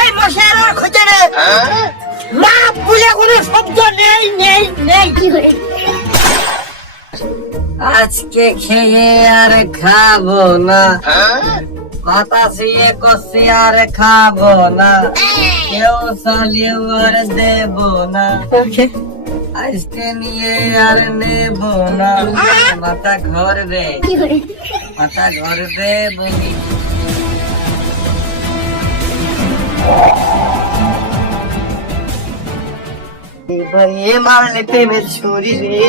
এই মশার আর খুঁজে রে মা বলে কোনো শব্দ নেই নেই নেই। আজকে খেয়ে আর খাবো না, মাথা শুয়ে কষে আর খাবো না, কেউ চালিয়ে আর দেব না, আজকে নিয়ে আর নেব না, মাথা ঘরবে মাথা ঘরবে বলি। এ মারলে প্রেমের ছুরি রে,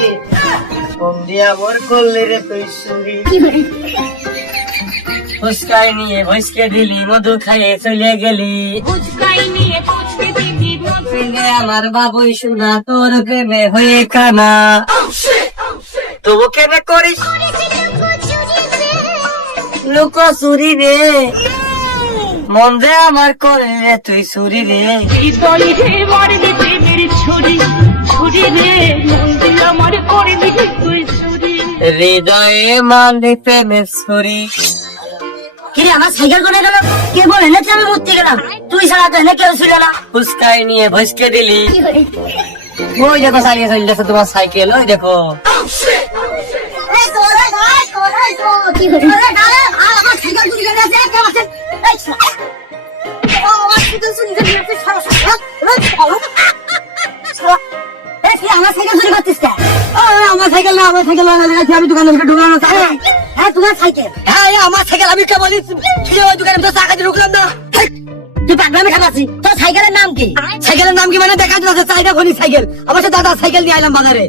সন্ধ্যা ভোর করলে রে তুই ছুরি। ফুচকাই নিয়ে ভসকে দিলি, মধু খাইয়ে চলে গেলি, আমার বাবুই শোনা তোর প্রেমে হয়ে কানা। তবু কেন করিস লুকো চুরি রে, মন যে আমার করে রে তুই চুরি রে। হৃদয়ে মানে প্রেমের ছুরি। কি আমার সাইকেল করে গেল, কে বলে না আমি মরতে গেলাম, তুই ছাড়া তো এনে কেউ ছিল না। ফুচকাই নিয়ে ভসকে দিলি, ওই দেখো চালিয়ে চলতেছে তোমার সাইকেল, ওই দেখো। আমার সাইকেল চুরি করতিস কেন? আমার সাইকেল না, আমার সাইকেল আমি দোকানে ঢুকানো। হ্যাঁ তোমার সাইকেল, হ্যাঁ আমার সাইকেল, আমি কে বলিস দোকানে তো টাকা দিয়ে ঢুকলাম না। তুই পাগলামি খাবাসি, তোর সাইকেলের নাম কি? সাইকেলের নাম কি মানে দেখা যাচ্ছে চাহিদা খনি সাইকেল, আমার দাদা সাইকেল নিয়ে আইলাম বাজারে।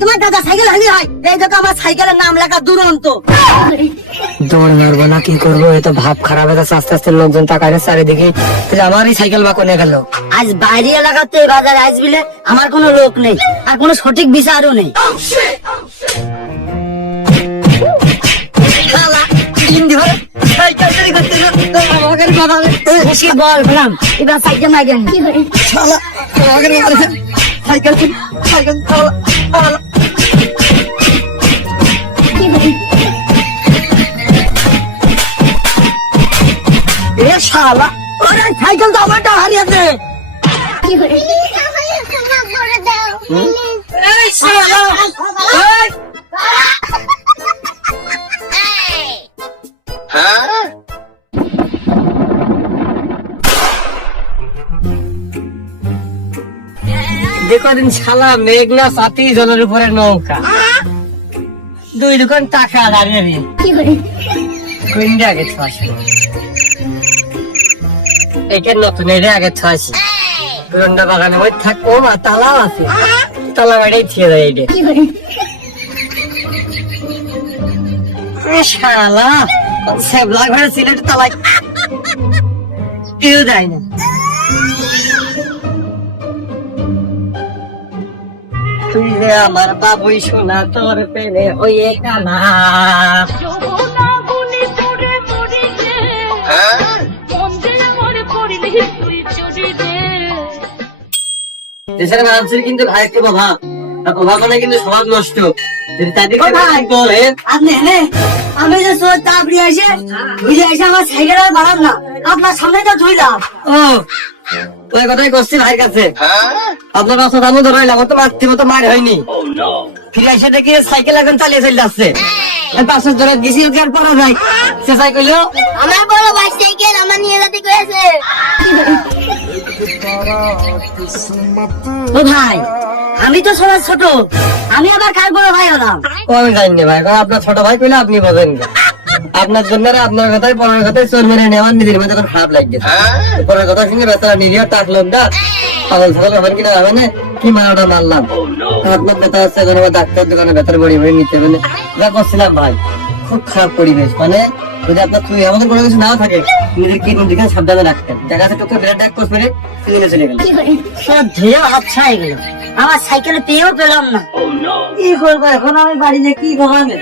তোমার দাদা সাইকেল হানি হয়, এই দেখো আমার সাইকেলের নাম লেখা দুরন্ত। দৌড় মারবো না কি করবো, এই তো ভাব খারাপ হয়ে যাচ্ছে, আস্তে আস্তে লোকজন তাকায় চারিদিকে, আমারই সাইকেল বা কোনে গেল। আজ বাইরে এলাকাতে এই বাজারে আসবিলে আমার কোনো লোক নেই, আর কোনো সঠিক বিচারও নেই। বল বললাম এবার সাইকেল না গেন সাইকেল সাইকেল শালা, সাইকেল তো আমারটা হারিয়েছে। দেখো দিন শালা মেঘনা সাথী জলের উপরে নৌকা, দুই দোকান টাকা দাঁড়িয়ে দিন কোনটা আগে ছয়শো, একে নতুন এটা আগে ছয়শো, রন্ডা বাগানে ওই থাকবো আর তালাও আছে, তালা বাড়াই থিয়ে দেয় এইটা। শালা সেবলা ঘরে সিলেট তালায় কেউ দেয় না। তুই যে আমার বাবুই শোনা তোর পেলে হয়ে কানা। দেশের মানুষের কিন্তু ভাই একটু প্রভাব, প্রভাব মানে কিন্তু সমাজ নষ্ট। আমি যে তাপড়ি এসে বুঝে এসে আমার সাইকেল আর বাড়াম না, আপনার সামনে তো ধুইলাম। ও ওই কথাই করছি ভাইয়ের কাছে, আপনার কথা আমি ধরাইলাম, তো মারতে মতো মার হয়নি। ফিরে এসে দেখি সাইকেল এখন চালিয়ে চলে যাচ্ছে, পাঁচশো ধরে গেছি আর পড়া যায়, সে সাইকেল আমার বড় ভাই সাইকেল আমার নিয়ে যেতে করেছে। ও ভাই আমি তো সবার ছোট, আমি আবার কার বড় ভাই হলাম? আমি জানি না ভাই, আপনার ছোট ভাই কইলে আপনি বোঝেন না। আপনার জন্য আপনার কথাই পরের কথাই চোর মেরে নেওয়ার নিজের মধ্যে এখন খারাপ লাগছে, পরের কথা শুনে বেচারা নিরিয়া টাকলাম না, পাগল ছাগল ব্যাপার কিনা হবে না, কি মারাটা মারলাম। আপনার বেতা হচ্ছে ডাক্তার দোকানে বেতার বড়ি বড়ি নিতে হবে না, যা করছিলাম ভাই খুব খারাপ পরিবেশ। মানে যদি আপনার তুই আমাদের কোনো কিছু নাও থাকে, নিজের কি দিকে সাবধানে রাখতেন, দেখা যাচ্ছে তোকে বিরাট ডাক করছে চলে চলে গেল, সব ধুয়ে আচ্ছা হয়ে গেল, আমার সাইকেলে পেয়েও পেলাম না। কি করবো এখন আমি বাড়িতে কি ঘুমাবে।